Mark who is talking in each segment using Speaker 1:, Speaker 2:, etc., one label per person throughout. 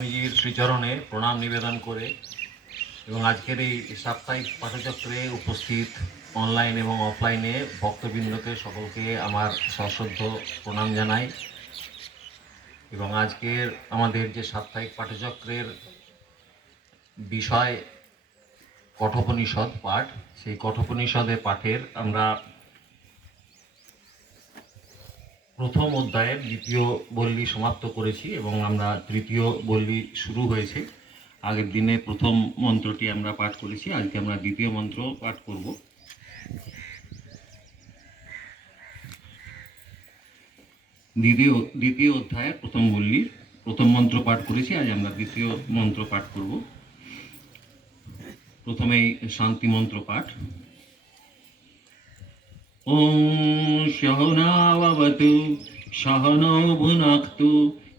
Speaker 1: স্বামীজির শ্রীচরণে প্রণাম নিবেদন করে এবং আজকের এই সাপ্তাহিক পাঠচক্রে উপস্থিত অনলাইন এবং অফলাইনে ভক্তবৃন্দকে সকলকে আমার সশ্রদ্ধ প্রণাম জানাই। এবং আজকের আমাদের যে সাপ্তাহিক পাঠচক্রের বিষয় কঠোপনিষদ পাঠ, সেই কঠোপনিষদে পাঠের আমরা প্রথম অধ্যায়ের দ্বিতীয় বল্লী সমাপ্ত করেছি এবং আমরা তৃতীয় বল্লী শুরু হয়েছে। আগের দিনে প্রথম মন্ত্রটি আমরা পাঠ করেছি, আজকে আমরা দ্বিতীয় মন্ত্র পাঠ করব। দ্বিতীয় দ্বিতীয় অধ্যায়ের প্রথম বল্লীর প্রথম মন্ত্র পাঠ করেছি, আজ আমরা দ্বিতীয় মন্ত্র পাঠ করব। প্রথমেই শান্তি মন্ত্র পাঠ। ॐ सहनावतु सहनौ भुनक्तु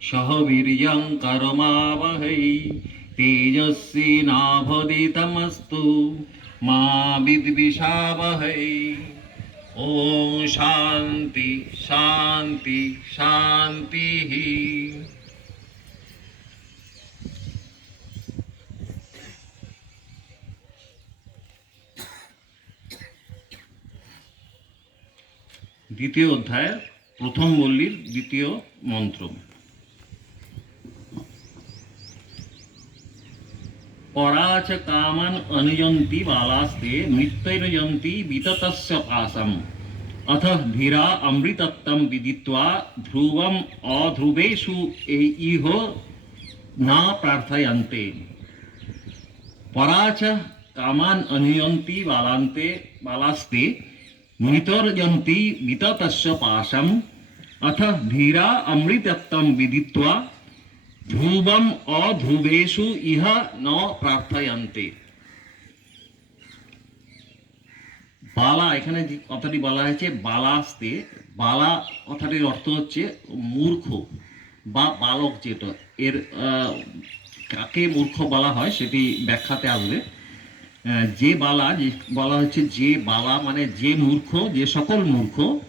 Speaker 1: सह वीर्यं करमावहै तेजस्विनाभदितमस्तु मा विद्विषावहै ॐ शान्ति शान्ति शान्तिः দ্বিতীয় অধ্যায়ের প্রথম বল্লীর দ্বিতীয় মন্ত্র। পরাচ কামান অনুযন্তি বালাস্তে মৃত্যৈরযন্তি বিততস্য পাশম। অথ ধীরা অমৃতত্বম বিদিত্বা, ধ্রুবম অধ্রুবেষু ইহ না প্রার্থয়ন্তে। পরাচ কামান অনুয়ন্তি বালান্তে, বালাস্তে মৃতর্জন্তি বিততস্য পাশম অথ ধীরা অমৃতত্বম বিদিত্বা ধ্রুবম অধ্রুবেষু ইহ ন প্রার্থয়ন্তে বালা এখানে যে কথাটি বলা হয়েছে, বালাস্তে, বালা কথাটির অর্থ হচ্ছে মূর্খ বা বালক যেটা। এর কাকে মূর্খ বলা হয় সেটি ব্যাখ্যাতে আসবে। যে বালা, যে বলা হচ্ছে যে বালা মানে যে মূর্খ, যে সকল মূর্খ,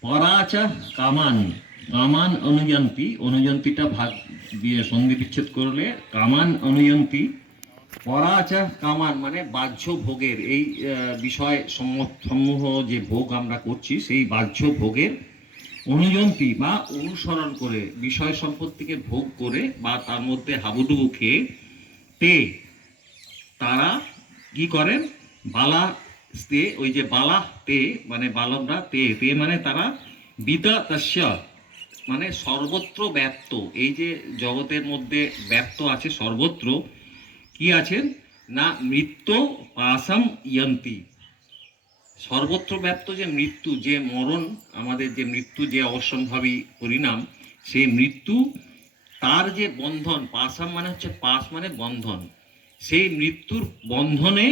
Speaker 1: পরাচা কামান কামান অনুযন্তি অনুযন্তিটা ভাগ দিয়ে সন্ধি বিচ্ছেদ করলে কামান অনুযন্তি পরাচা কামান মানে বাহ্য ভোগের, এই বিষয় সমূহ- সমূহ যে ভোগ আমরা করছি, সেই বাহ্য ভোগের অনুযন্তি বা অনুসরণ করে, বিষয় সম্পত্তিকে ভোগ করে বা তার মধ্যে হাবুডুবু খেয়ে তে তারা কি করেন? বালা তে ওই যে বালা তে মানে বালকরা তে তে মানে তারা বিতা তস্য মানে সর্বত্র ব্যপ্ত। এই যে জগতের মধ্যে ব্যপ্ত আছে সর্বত্র, কি আছেন না মৃত্যু পাশাম ইয়ন্তি। সর্বত্র ব্যপ্ত যে মৃত্যু, যে মরণ, আমাদের যে মৃত্যু, যে অবশ্যম্ভাবী পরিণাম, সেই মৃত্যু, তার যে বন্ধন, পাশাম মানে হচ্ছে পাশ মানে বন্ধন। সেই মৃত্যুর বন্ধনে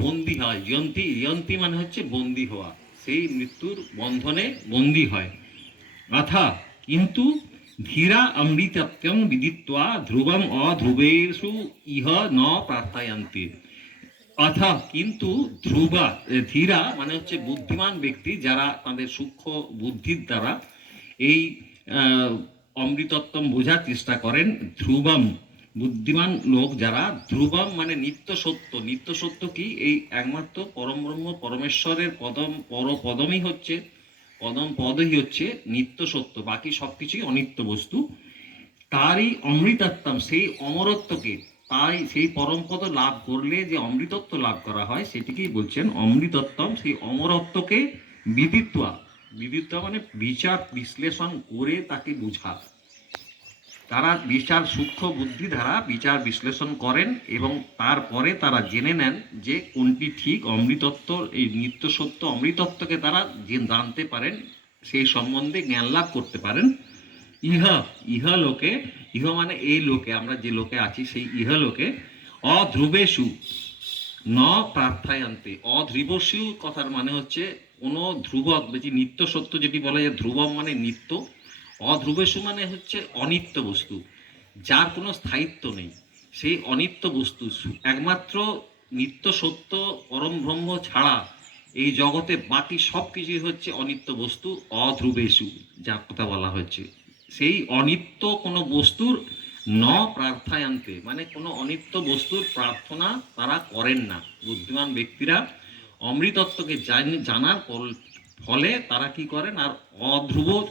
Speaker 1: বন্দি হয়। যন্তি যন্তি মানে হচ্ছে বন্দি হওয়া। সেই মৃত্যুর বন্ধনে বন্দি হয়। আথা কিন্তু ধীরা অমৃতত্যং বিদিত্বা ধ্রুবম অধ্রুবেষু ইহ ন প্রার্থয়ন্তি। অথা, কিন্তু ধ্রুবা ধীরা মানে হচ্ছে বুদ্ধিমান ব্যক্তি যারা তাদের সূক্ষ্ম বুদ্ধির দ্বারা এই অমৃতত্বম বোঝার চেষ্টা করেন ধ্রুবম। বুদ্ধিমান লোক যারা ধ্রুবম মানে নিত্য সত্য। নিত্য সত্য কি? এই একমাত্র পরম ব্রহ্ম, পরমেশ্বরের পদম, পর পদমই হচ্ছে, পদম পদই হচ্ছে নিত্য সত্য। বাকি সব কিছুই অনিত্য বস্তু। তারই অমৃতত্বম, সেই অমরত্বকে তাই সেই পরমপদ লাভ করলে যে অমৃতত্ব লাভ করা হয়, সেটিকেই বলছেন অমৃতত্বম। সেই অমরত্বকে বিদিত্বা। বিদিত্বা মানে বিচার, বিশ্লেষণ করে তাকে বোঝা। তারা বিচার সূক্ষ্ম বুদ্ধি দ্বারা বিচার বিশ্লেষণ করেন এবং তারপরে তারা জেনে নেন যে কোনটি ঠিক অমৃতত্ব, এই নিত্য সত্য অমৃতত্বকে তারা জানতে পারেন সেই সম্বন্ধে জ্ঞান লাভ করতে পারেন। ইহা ইহা লোকে, ইহ মানে এই লোকে, আমরা যে লোকে আছি সেই ইহ লোকে অধ্রুবেশু ন প্রার্থায়ন্তে অধ্রুবশু কথার মানে হচ্ছে কোনো ধ্রুবক যে নিত্য সত্য যেটি বলা যায় ধ্রুবক মানে নিত্য অধ্রুবেশু মানে হচ্ছে অনিত্য বস্তু, যার কোনো স্থায়িত্ব নেই। সেই অনিত্য বস্তু একমাত্র নিত্য সত্য, পরম ব্রহ্ম ছাড়া এই জগতে বাকি সব কিছুই হচ্ছে অনিত্য বস্তু অধ্রুবেশু যার কথা বলা হচ্ছে সেই অনিত্য কোনো বস্তুর ন প্রার্থায়ান্তে মানে কোনো অনিত্য বস্তুর প্রার্থনা তারা করেন না। বুদ্ধিমান ব্যক্তিরা অমৃতত্বকে জানার ফলে তারা কি করেন, আর অধ্রুব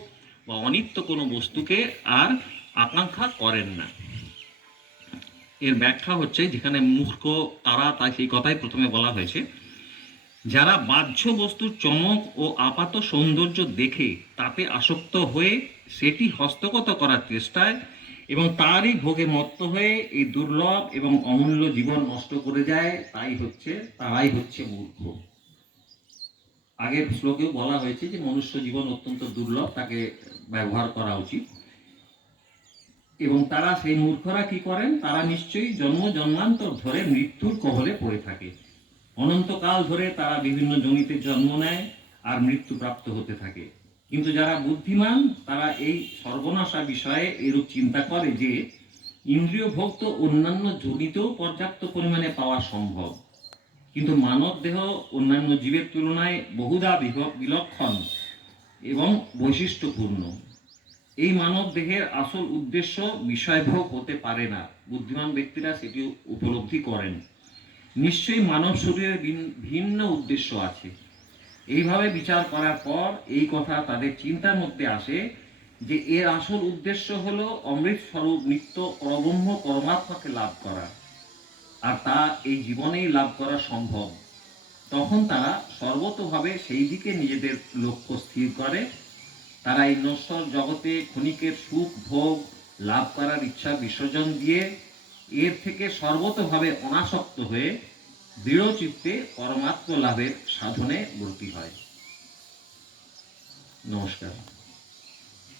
Speaker 1: বা অনিত্য কোনো বস্তুকে আর আকাঙ্ক্ষা করেন না। এর ব্যাখ্যা হচ্ছে যেখানে মূর্খ তারা তাই সেই কথাই প্রথমে বলা হয়েছে। যারা বাহ্য বস্তুর চমক ও আপাত সৌন্দর্য দেখে তাতে আসক্ত হয়ে সেটি হস্তগত করার চেষ্টায় এবং তারই ভোগে মত্ত হয়ে এই দুর্লভ এবং অমূল্য জীবন নষ্ট করে যায়, তাই হচ্ছে, তারাই হচ্ছে মূর্খ। আগের শ্লোকেও বলা হয়েছে যে মনুষ্য জীবন অত্যন্ত দুর্লভ, তাকে ব্যবহার করা উচিত। এবং তারা সেই মূর্খরা কি করেন? তারা নিশ্চয়ই জন্ম, জন্মান্তর ধরে মৃত্যুর কবলে পড়ে থাকে। অনন্তকাল ধরে তারা বিভিন্ন জমিতে জন্ম নেয় আর মৃত্যু প্রাপ্ত হতে থাকে। কিন্তু যারা বুদ্ধিমান, তারা এই সর্বনাশা বিষয়ে এরূপ চিন্তা করে যে ইন্দ্রিয় ভোগ অন্যান্য জনিতেও পর্যাপ্ত পরিমাণে পাওয়া সম্ভব। কিন্তু মানব দেহ অন্যান্য জীবের তুলনায় বহুধা বিলক্ষণ। এবং বৈশিষ্ট্যপূর্ণ। এই মানব দেহের আসল উদ্দেশ্য বিষয়ভোগ হতে পারে না। বুদ্ধিমান ব্যক্তিরা সেটি উপলব্ধি করেন। নিশ্চয়ই মানব শরীরের ভিন- ভিন্ন উদ্দেশ্য আছে। এইভাবে বিচার করার পর এই কথা তাদের চিন্তার মধ্যে আসে যে এর আসল উদ্দেশ্য হল অমৃত স্বরূপ নিত্য অগম্য পরমাত্মাকে লাভ করা। আর তা এই জীবনেই লাভ করা সম্ভব। তখন তারা সর্বতভাবে সেই দিকে নিজেদের লক্ষ্য স্থির করে। তারা এই নশ্বর জগতে ক্ষণিকের সুখ, ভোগ লাভ করার ইচ্ছা বিসর্জন দিয়ে এর থেকে সর্বতভাবে অনাসক্ত হয়ে দৃঢ়চিত্তে পরমাত্ম লাভের সাধনে ব্রতী হয়। নমস্কার।